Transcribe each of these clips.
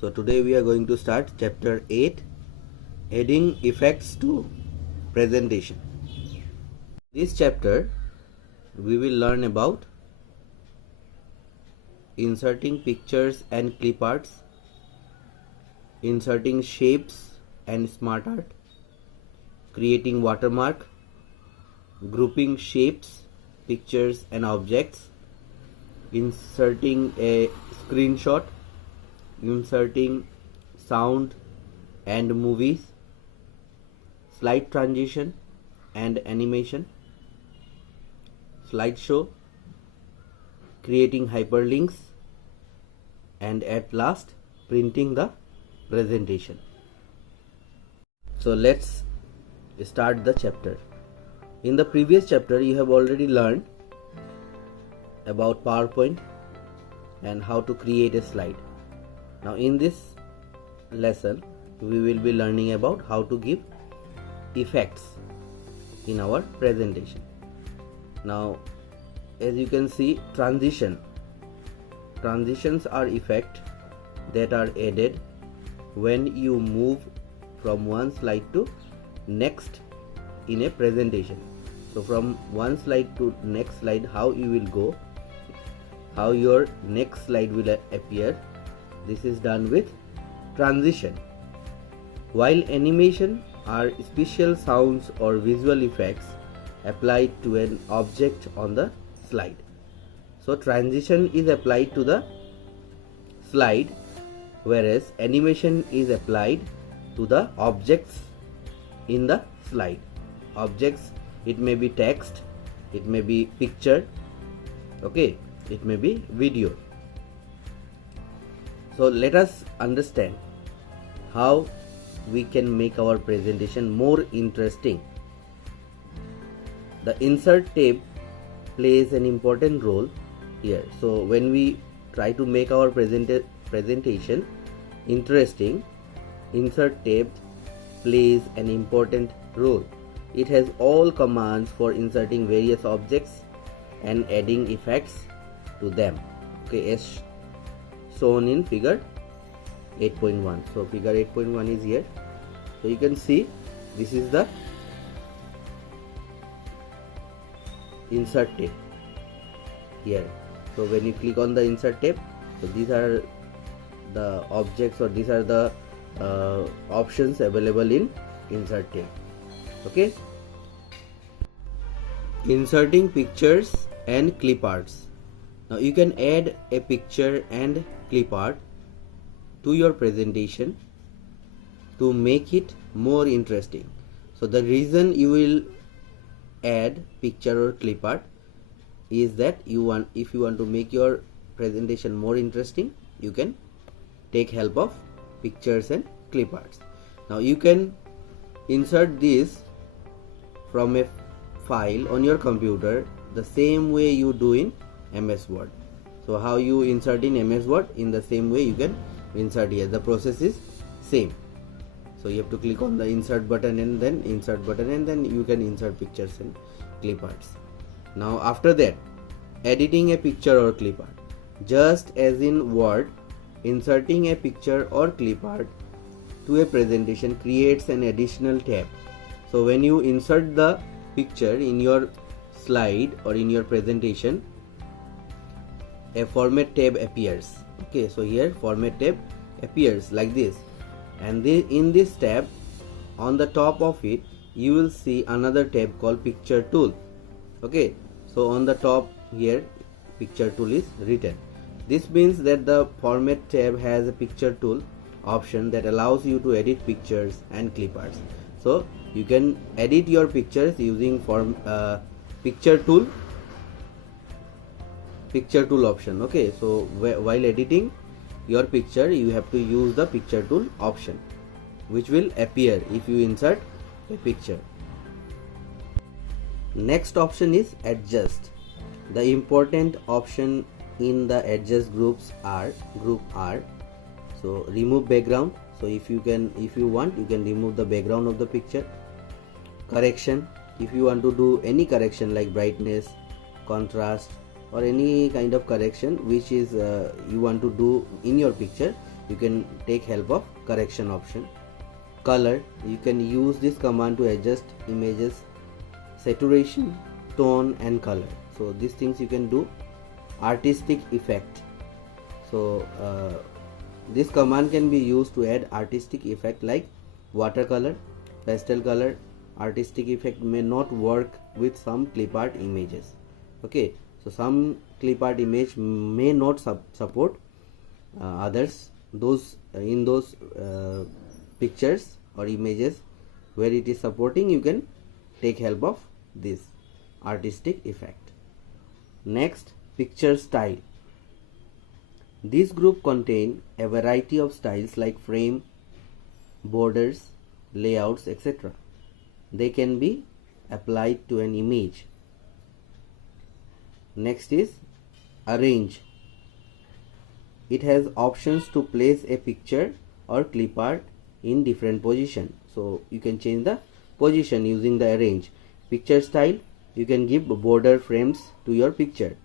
So today we are going to start chapter 8, adding effects to presentation. This chapter we will learn about inserting pictures and clip arts, inserting shapes and smart art, creating watermark, grouping shapes, pictures and objects, inserting a screenshot, inserting sound and movies, slide transition and animation, slideshow, creating hyperlinks, and at last printing the presentation. So let's start the chapter. In the previous chapter you have already learned about PowerPoint and how to create a slide. Now in this lesson we will be learning about how to give effects in our presentation. Now as you can see, transitions are effects that are added when you move from one slide to next in a presentation. So from one slide to next slide, how you will go, how your next slide will appear, this is done with transition. While animation are special sounds or visual effects applied to an object on the slide. So transition is applied to the slide, whereas animation is applied to the objects in the slide. Objects, it may be text, it may be picture, okay, it may be video. So let us understand how we can make our presentation more interesting. The insert tab plays an important role here. So when we try to make our presentation interesting, insert tab plays an important role. It has all commands for inserting various objects and adding effects to them, okay, as shown in figure 8.1. so figure 8.1 is here. So you can see this is the insert tab here. So when you click on the insert tab, so these are the objects, or these are the options available in insert tab. Okay, inserting pictures and clip arts. Now you can add a picture and clip art to your presentation to make it more interesting. So the reason you will add picture or clip art is that if you want to make your presentation more interesting, you can take help of pictures and clip arts. Now you can insert this from a file on your computer the same way you do in MS Word. So how you insert in MS Word, in the same way you can insert here. The process is same. So you have to click on the insert button and then insert button, and then you can insert pictures and clip arts. Now after that, editing a picture or clip art. Just as in Word, inserting a picture or clip art to a presentation creates an additional tab. So when you insert the picture in your slide or in your presentation, a format tab appears. Okay, so here format tab appears like this, and in this tab, on the top of it, you will see another tab called picture tool. Okay, so on the top here, picture tool is written. This means that the format tab has a picture tool option that allows you to edit pictures and clip arts. So you can edit your pictures using picture tool option. Okay, so while editing your picture, you have to use the picture tool option, which will appear if you insert a picture. Next option is adjust. The important option in the adjust groups are group R. So remove background. So if you want, you can remove the background of the picture. Correction. If you want to do any correction like brightness, contrast, or any kind of correction which is you want to do in your picture, you can take help of correction option. Color, you can use this command to adjust images saturation, tone and color. So these things you can do. Artistic effect, so this command can be used to add artistic effect like watercolor, pastel color. Artistic effect may not work with some clip art images. Okay, so some clip art image may not support others. Those in those pictures or images where it is supporting, you can take help of this artistic effect. Next, picture style. This group contain a variety of styles like frame, borders, layouts, etc. They can be applied to an image. Next is arrange. It has options to place a picture or clip art in different position. So you can change the position using the arrange. Picture style, you can give border frames to your picture.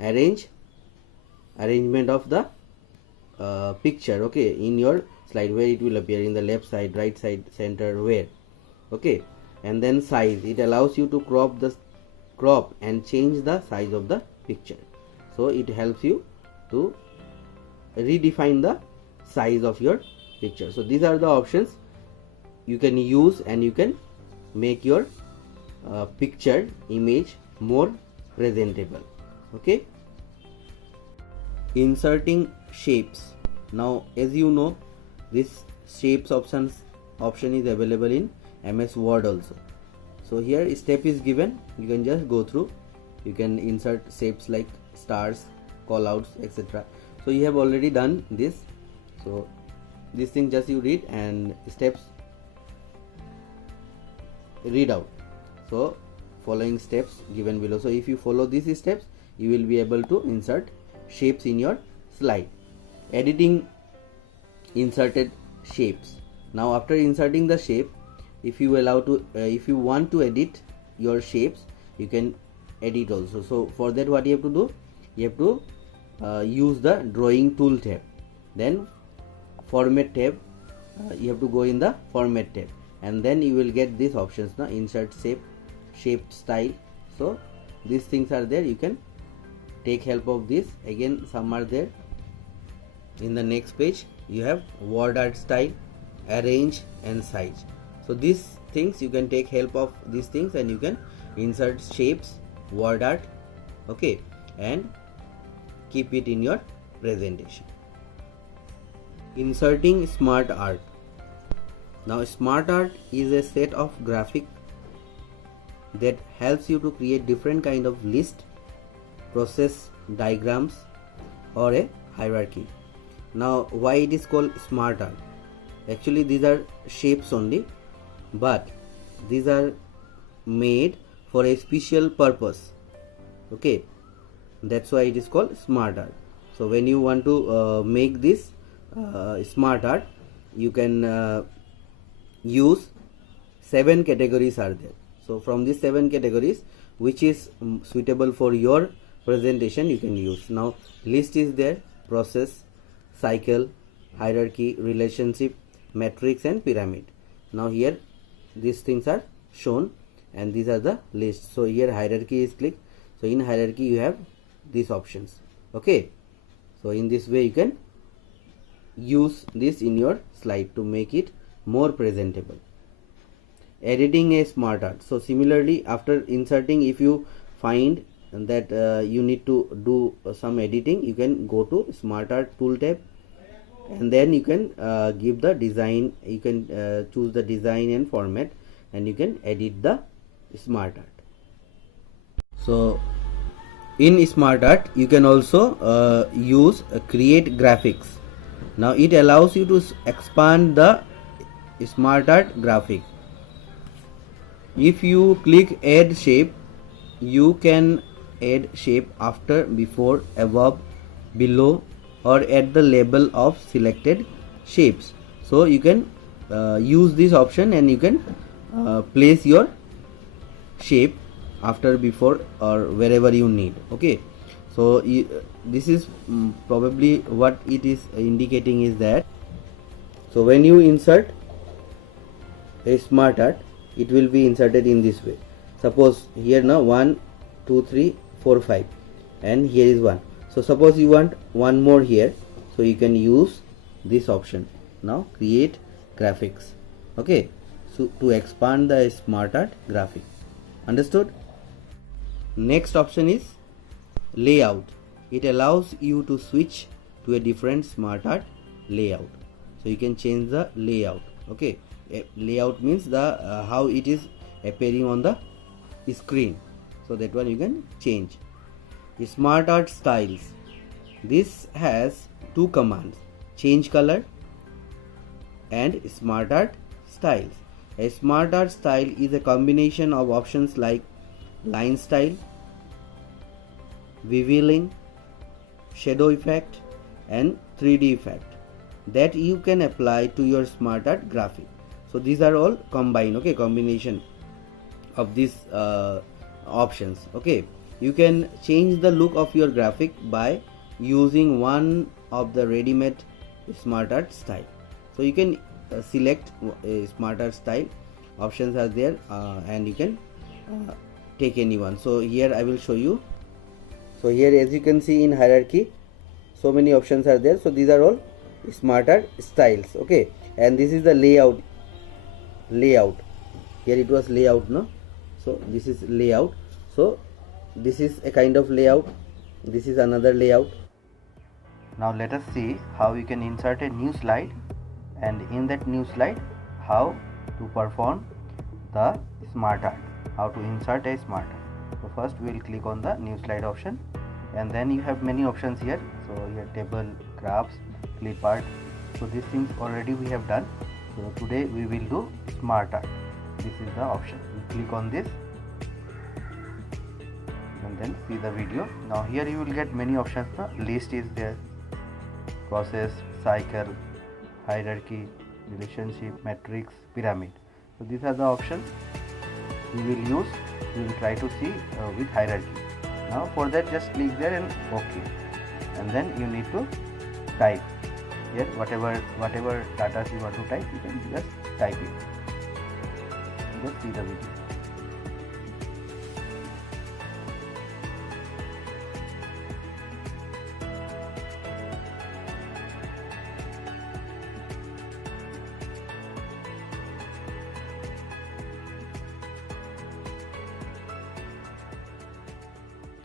Arrange, arrangement of the picture, okay, in your slide, where it will appear in the left side, right side, center, where, okay. And then size, it allows you to crop and change the size of the picture. So it helps you to redefine the size of your picture. So these are the options you can use, and you can make your picture image more presentable. Okay, inserting shapes. Now as you know, this shapes option is available in MS Word also. So here step is given, you can just go through. You can insert shapes like stars, callouts, etc. So you have already done this. So this thing just you read and steps read out. So following steps given below. So if you follow these steps, you will be able to insert shapes in your slide. Editing inserted shapes. Now after inserting the shape, if you want to edit your shapes, you can edit also. So for that, what you have to do, you have to use the drawing tool tab, then format tab. You have to go in the format tab, and then you will get these options now: insert shape style. So these things are there, you can take help of this. Again, some are there. In the next page you have word art style, arrange and size. So these things you can take help of these things, and you can insert shapes, word art, okay, and keep it in your presentation. Inserting smart art. Now smart art is a set of graphic that helps you to create different kind of list, process, diagrams, or a hierarchy. Now why it is called smart art? Actually these are shapes only, but these are made for a special purpose. Okay, that's why it is called smart art. So when you want to make this smart art, you can use 7 categories are there. So from these 7 categories, which is suitable for your presentation, you can use. Now list is there, process, cycle, hierarchy, relationship, matrix and pyramid. Now here these things are shown, and these are the lists. So here hierarchy is clicked. So in hierarchy you have these options. Okay, so in this way you can use this in your slide to make it more presentable. Editing a smart art. So similarly, after inserting, if you find that you need to do some editing, you can go to smart art tool tab, and then you can give the design. You can choose the design and format, and you can edit the smart art. So in smart art you can also use create graphics. Now it allows you to expand the smart art graphic. If you click add shape, you can add shape after, before, above, below, or at the label of selected shapes. So you can use this option, and you can place your shape after, before, or wherever you need. Okay, so this is probably what it is indicating is that So when you insert a smart art, it will be inserted in this way. Suppose here now 1 2 3 4 5 and here is 1. So suppose you want one more here, so you can use this option. Now create graphics. Okay, so to expand the smart art graphic. Understood? Next option is layout. It allows you to switch to a different smart art layout. So you can change the layout. Okay, layout means the how it is appearing on the screen. So that one you can change. Smart art styles. This has two commands: change color and smart art styles. A smart art style is a combination of options like line style, beveling, shadow effect and 3D effect that you can apply to your smart art graphic. So these are all combined, okay, combination of these options. Okay, you can change the look of your graphic by using one of the ready-made smart art style. So you can select a smart art style, options are there, and you can take any one. So here I will show you. So here, as you can see in hierarchy, so many options are there. So these are all smart art styles. Okay, and this is the layout. Here it was layout, no? So this is layout. So this is a kind of layout. This is another layout. Now let us see how you can insert a new slide, and in that new slide how to perform the smart art, how to insert a smart art. So first we will click on the new slide option, and then you have many options here. So here table, graphs, clip art. So these things already we have done. So today we will do smart art. This is the option. We click on this and then see the video. Now here you will get many options. The list is there, process, cycle, hierarchy, relationship, matrix, pyramid. So these are the options we will use. We will try to see with hierarchy. Now for that, just click there and OK, and then you need to type here whatever data you want to type. You can just type it. Just see the video.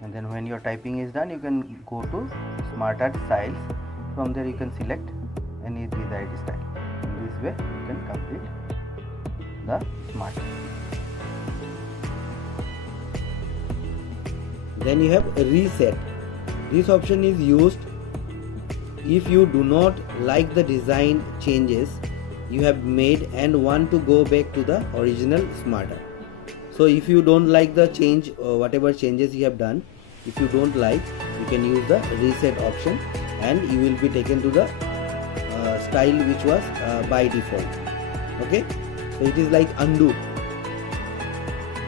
And then when your typing is done, you can go to smart art styles. From there you can select any desired style. In this way you can complete the smart art. Then you have reset. This option is used if you do not like the design changes you have made and want to go back to the original smart art. So if you don't like the change or whatever changes you have done, if you don't like, you can use the reset option and you will be taken to the style which was by default. Okay, so it is like undo.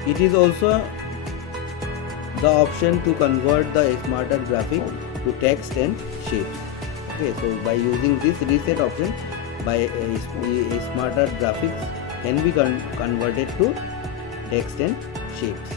It is also the option to convert the smart art graphic to text and shapes. Okay, so by using this reset option, by a smart art graphics can be converted to text and shapes.